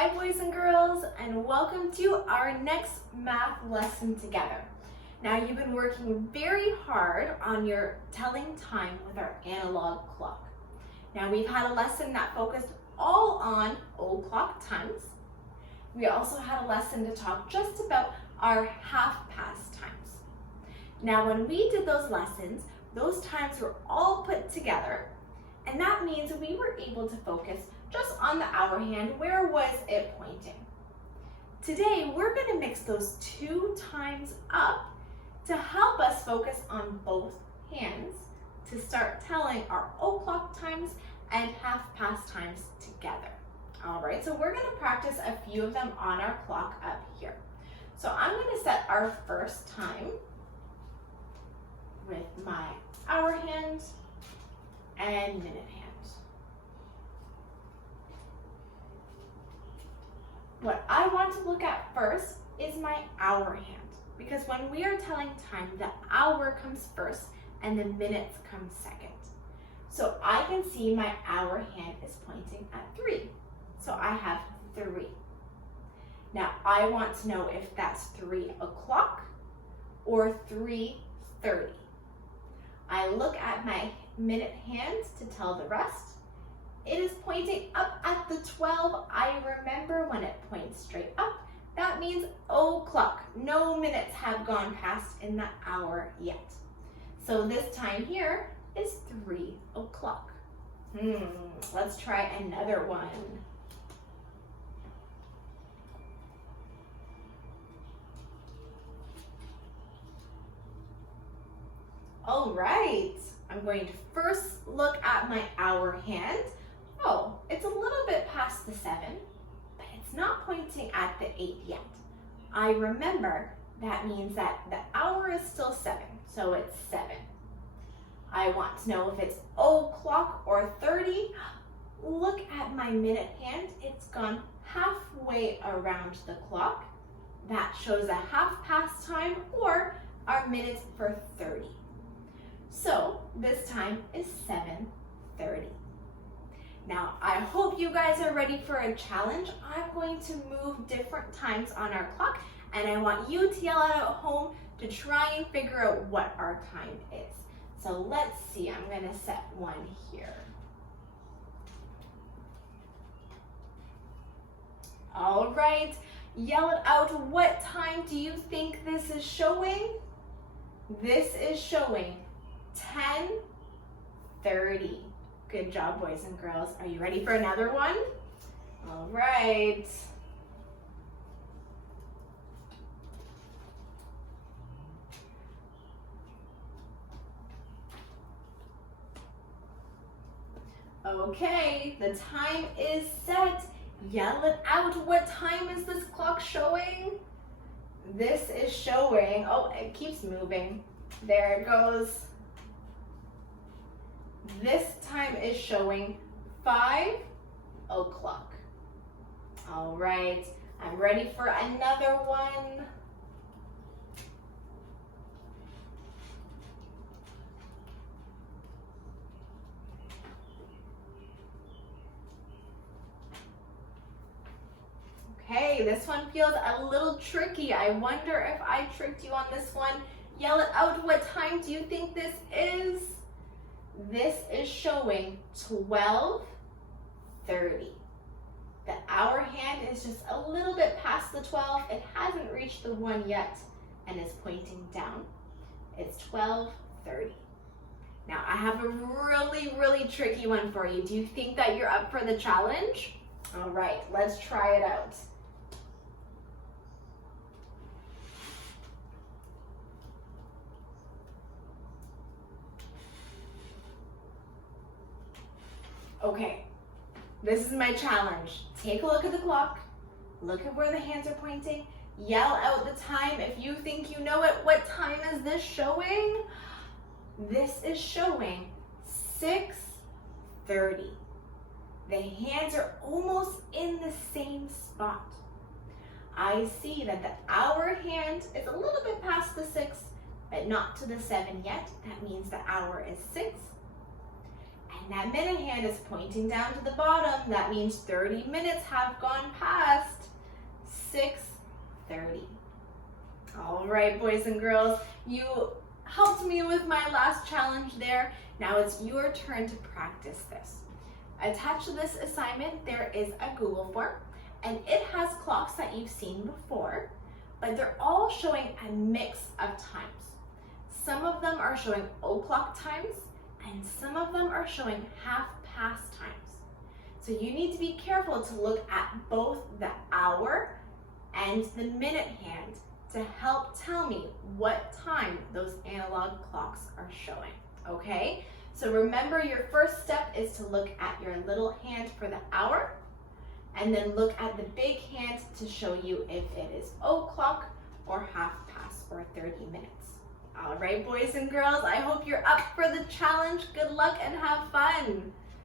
Hi boys and girls, and welcome to our next math lesson together. Now you've been working very hard on your telling time with our analog clock. Now we've had a lesson that focused all on old clock times. We also had a lesson to talk just about our half-past times. Now when we did those lessons, those times were all put together, and that means we were able to focus just on the hour hand. Where was it pointing? Today, we're going to mix those two times up to help us focus on both hands to start telling our o'clock times and half-past times together. All right, so we're going to practice a few of them on our clock up here. So I'm going to set our first time with my hour hand and minute hand. What I want to look at first is my hour hand, because when we are telling time, the hour comes first and the minutes come second. So I can see my hour hand is pointing at 3. So I have 3. Now I want to know if that's 3 o'clock or 3:30. I look at my minute hand to tell the rest. It is pointing up at the 12. I remember when it points straight up, that means o'clock. No minutes have gone past in the hour yet. So this time here is 3 o'clock. Let's try another one. All right, I'm going to first look at my hour hand. Oh, it's a little bit past the 7, but it's not pointing at the 8 yet. I remember that means that the hour is still 7, so it's 7. I want to know if it's o'clock or 30. Look at my minute hand. It's gone halfway around the clock. That shows a half-past time or our minutes for 30. So this time is 7:30. Now, I hope you guys are ready for a challenge. I'm going to move different times on our clock, and I want you to yell it at home to try and figure out what our time is. So let's see, I'm going to set one here. All right, yell it out. What time do you think this is showing? This is showing 10:30. Good job, boys and girls. Are you ready for another one? All right. Okay, the time is set. Yell it out. What time is this clock showing? This is showing, oh, it keeps moving. There it goes. This time is showing 5 o'clock. All right, I'm ready for another one. Okay, this one feels a little tricky. I wonder if I tricked you on this one. Yell it out. What time do you think this is? This is showing 12:30. The hour hand is just a little bit past the 12. It hasn't reached the 1 yet and is pointing down. It's 12:30. Now I have a really tricky one for you. Do you think that you're up for the challenge? All right, let's try it out. Okay, this is my challenge. Take a look at the clock, look at where the hands are pointing, yell out the time if you think you know it. What time is this showing? This is showing 6:30. The hands are almost in the same spot. I see that the hour hand is a little bit past the 6, but not to the 7 yet. That means the hour is 6. And that minute hand is pointing down to the bottom. That means 30 minutes have gone past. right, boys and girls, you helped me with my last challenge there. Now it's your turn to practice this. Attached to this assignment, there is a Google form, and it has clocks that you've seen before, but they're all showing a mix of times. Some of them are showing o'clock times, and some of them are showing half-past times. So you need to be careful to look at both the hour and the minute hand to help tell me what time those analog clocks are showing, okay? So remember, your first step is to look at your little hand for the hour, and then look at the big hand to show you if it is o'clock or half-past or 30 minutes. All right, boys and girls, I hope you're up for the challenge. Good luck and have fun.